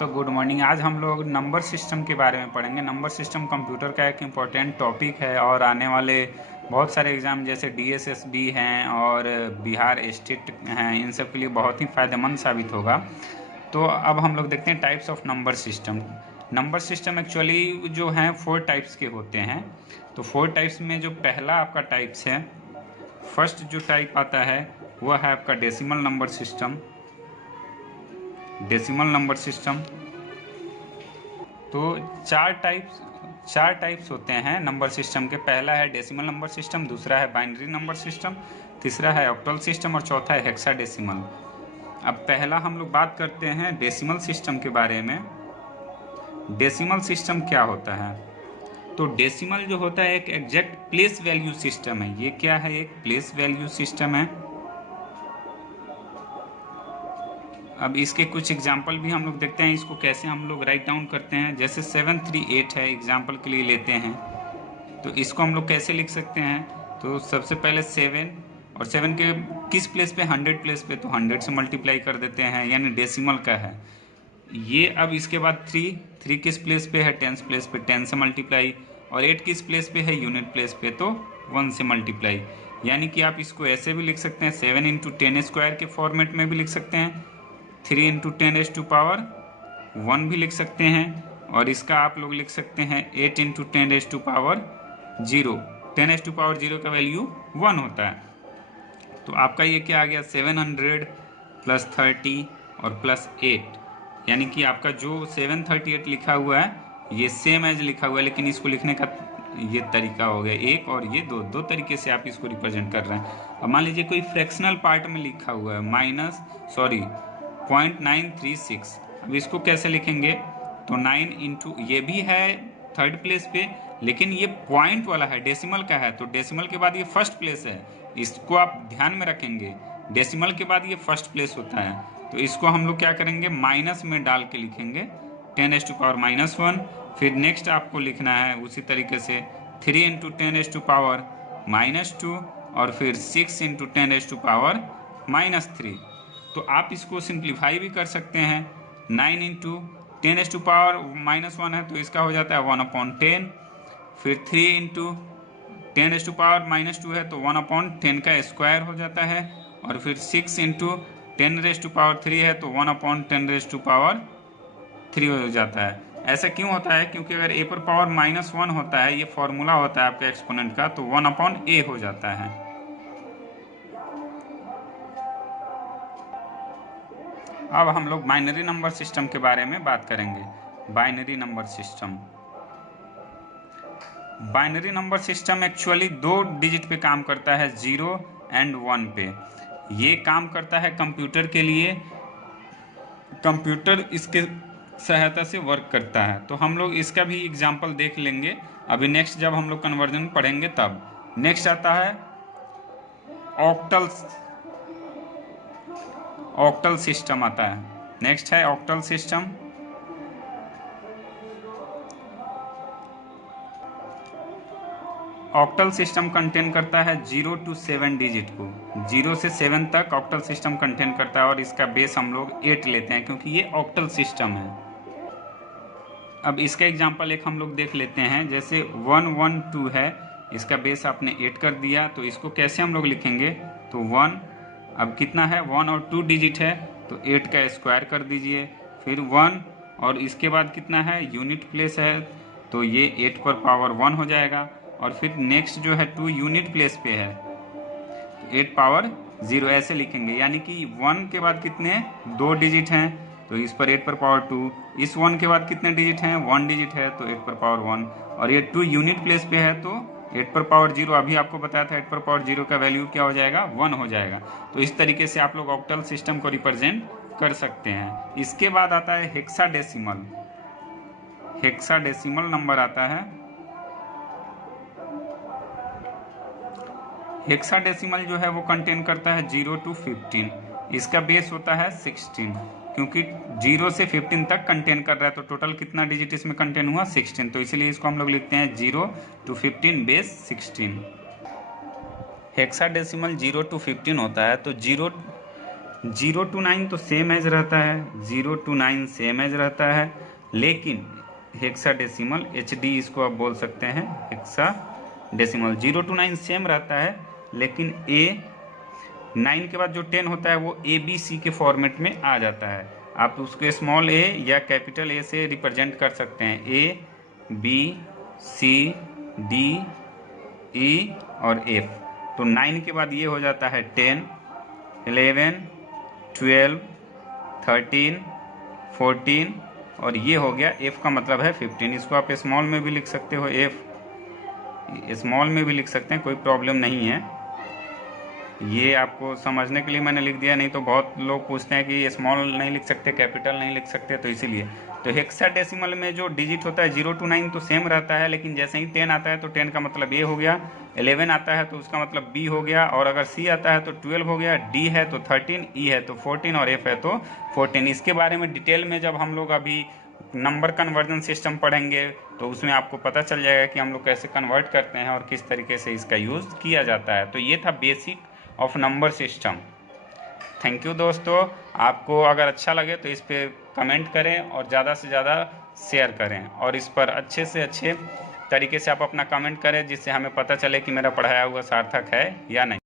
दोस्तों good morning. आज हम लोग नंबर सिस्टम के बारे में पढ़ेंगे। नंबर सिस्टम कंप्यूटर का एक इम्पोर्टेंट टॉपिक है और आने वाले बहुत सारे एग्ज़ाम जैसे DSSB हैं और बिहार स्टेट हैं, इन सब के लिए बहुत ही फ़ायदेमंद साबित होगा। तो अब हम लोग देखते हैं types of number system. Number system actually जो हैं 4 टाइप्स के होते हैं। तो 4 टाइप्स में जो पहला आपका टाइप्स है, फर्स्ट जो टाइप आता है वह है आपका decimal number system. Decimal number system तो चार टाइप्स होते हैं नंबर सिस्टम के। पहला है डेसिमल नंबर सिस्टम, दूसरा है बाइनरी नंबर सिस्टम, तीसरा है ऑक्टल सिस्टम और चौथा है हेक्साडेसिमल। अब पहला हम लोग बात करते हैं डेसिमल सिस्टम के बारे में। डेसिमल सिस्टम क्या होता है? तो डेसिमल जो होता है एक एग्जैक्ट प्लेस वैल्यू सिस्टम है। ये क्या है? एक प्लेस वैल्यू सिस्टम है। अब इसके कुछ एग्जाम्पल भी हम लोग देखते हैं, इसको कैसे हम लोग राइट डाउन करते हैं। जैसे 738 है, एग्जाम्पल के लिए लेते हैं, तो इसको हम लोग कैसे लिख सकते हैं? तो सबसे पहले 7 और 7 के किस प्लेस पे? 100 प्लेस पे, तो 100 से मल्टीप्लाई कर देते हैं, यानी डेसिमल का है ये। अब इसके बाद 3 किस प्लेस पे है? 10 प्लेस पे, 10 से मल्टीप्लाई। और 8 किस प्लेस पे है? यूनिट प्लेस पे, तो 1 से मल्टीप्लाई। यानी कि आप इसको ऐसे भी लिख सकते हैं, 7 इंटू 10 स्क्वायर के फॉर्मेट में भी लिख सकते हैं, 3 इंटू 10⁻1 भी लिख सकते हैं, और इसका आप लोग लिख सकते हैं 8 इंटू 10⁻0। 10⁻0 का वैल्यू 1 होता है। तो आपका ये क्या आ गया? 700 प्लस 30 और प्लस 8, यानी कि आपका जो 738 लिखा हुआ है ये सेम एज लिखा हुआ है, लेकिन इसको लिखने का ये तरीका हो गया एक, और ये दो तरीके से आप इसको रिप्रेजेंट कर रहे हैं। अब मान लीजिए कोई फ्रैक्शनल पार्ट में लिखा हुआ है 0.936, अब इसको कैसे लिखेंगे? तो 9 इंटू, ये भी है थर्ड प्लेस पे, लेकिन ये पॉइंट वाला है, डेसिमल का है, तो डेसिमल के बाद ये फर्स्ट प्लेस है। इसको आप ध्यान में रखेंगे, डेसिमल के बाद ये फर्स्ट प्लेस होता है। तो इसको हम लोग क्या करेंगे? माइनस में डाल के लिखेंगे 10⁻⁻1। फिर नेक्स्ट आपको लिखना है उसी तरीके से 3 इंटू 10⁻⁻2 और फिर 6 इंटू 10⁻⁻3। तो आप इसको सिंप्लीफाई भी कर सकते हैं। 9 इंटू 10⁻⁻1 है, तो इसका हो जाता है 1/10। फिर 3 इंटू 10⁻⁻2 है, तो 1/10 का स्क्वायर हो जाता है। और फिर 6 इंटू 10⁻3 है, तो 1/10⁻3 हो जाता है। ऐसा क्यों होता है? क्योंकि अगर a पर पावर -1 होता है, ये फॉर्मूला होता है आपके एक्सपोनेंट का, तो 1/a हो जाता है। अब हम लोग बाइनरी नंबर सिस्टम के बारे में बात करेंगे। Binary number system, binary number system actually 2 digit पे काम करता है, 0 एंड 1 पे। ये काम करता है कंप्यूटर के लिए, कंप्यूटर इसके सहायता से वर्क करता है। तो हम लोग इसका भी एग्जाम्पल देख लेंगे अभी नेक्स्ट, जब हम लोग कन्वर्जन पढ़ेंगे तब। नेक्स्ट आता है ऑक्टल, ऑक्टल सिस्टम आता है। नेक्स्ट है octal system. Octal system contain करता है 0 to 7 डिजिट को, 0 से 7 तक ऑक्टल सिस्टम कंटेन करता है, और इसका बेस हम लोग 8 लेते हैं क्योंकि ये ऑक्टल सिस्टम है। अब इसका एग्जांपल एक हम लोग देख लेते हैं, जैसे 112 है, इसका बेस आपने 8 कर दिया, तो इसको कैसे हम लोग लिखेंगे? तो 1, अब कितना है? 1 और 2 डिजिट है, तो 8 का स्क्वायर कर दीजिए। फिर 1 और इसके बाद कितना है? यूनिट प्लेस है, तो ये 8 पर पावर 1 हो जाएगा। और फिर नेक्स्ट जो है 2 यूनिट प्लेस पे है, तो 8 पावर 0 ऐसे लिखेंगे। यानी कि 1 के बाद कितने? 2 डिजिट हैं, तो इस पर 8 पर पावर 2। इस 1 के बाद कितने डिजिट हैं? 1 डिजिट है, तो 8 पर पावर 1। और ये 2 यूनिट प्लेस पे है, तो 8 पर पावर 0, अभी आपको बताया था 8 पर पावर 0 का वैल्यू क्या हो जाएगा? 1 हो जाएगा। तो इस तरीके से आप लोग ऑक्टल सिस्टम को रिप्रेजेंट कर सकते हैं। इसके बाद आता है हेक्साडेसिमल। हेक्साडेसिमल नंबर आता है। हेक्साडेसिमल जो है वो कंटेन करता है 0 to 15, इसका बेस होता है 16, क्योंकि 0 से 15 तक कंटेन कर रहा है, तो टोटल कितना डिजिट इसमें कंटेन हुआ? 16, तो इसीलिए इसको हम लोग लिखते हैं 0 to 15 बेस 16। हेक्साडेसिमल 0 to 15 होता है, तो 0 0 to 9 तो सेम एज रहता है, 0 to 9 सेम एज रहता है, लेकिन हेक्साडेसिमल HD इसको आप बोल सकते हैं हेक्साडेसिमल। 0 to 9 सेम रहता है, लेकिन A9 के बाद जो 10 होता है वो ABC के फॉर्मेट में आ जाता है। आप उसको स्मॉल a या कैपिटल A से रिप्रेजेंट कर सकते हैं, ABCDE और F। तो 9 के बाद ये हो जाता है 10, 11, 12, 13, 14 और ये हो गया F का मतलब है 15। इसको आप स्मॉल में भी लिख सकते हो, F स्मॉल में भी लिख सकते हैं, कोई प्रॉब्लम नहीं है। ये आपको समझने के लिए मैंने लिख दिया, नहीं तो बहुत लोग पूछते हैं कि स्मॉल नहीं लिख सकते, कैपिटल नहीं लिख सकते, तो इसीलिए। तो हेक्साडेसिमल में जो डिजिट होता है 0 to 9 तो सेम रहता है, लेकिन जैसे ही 10 आता है तो 10 का मतलब A हो गया, 11 आता है तो उसका मतलब B हो गया, और अगर C आता है तो 12 हो गया, D है तो 13, E है तो 14 और F है तो 14। इसके बारे में डिटेल में जब हम लोग अभी नंबर कन्वर्जन सिस्टम पढ़ेंगे तो उसमें आपको पता चल जाएगा कि हम लोग कैसे कन्वर्ट करते हैं और किस तरीके से इसका यूज़ किया जाता है। तो ये था basic of number system. Thank you दोस्तों, आपको अगर अच्छा लगे तो इस पर कमेंट करें और ज़्यादा से ज़्यादा शेयर करें, और इस पर अच्छे से अच्छे तरीके से आप अपना कमेंट करें, जिससे हमें पता चले कि मेरा पढ़ाया हुआ सार्थक है या नहीं।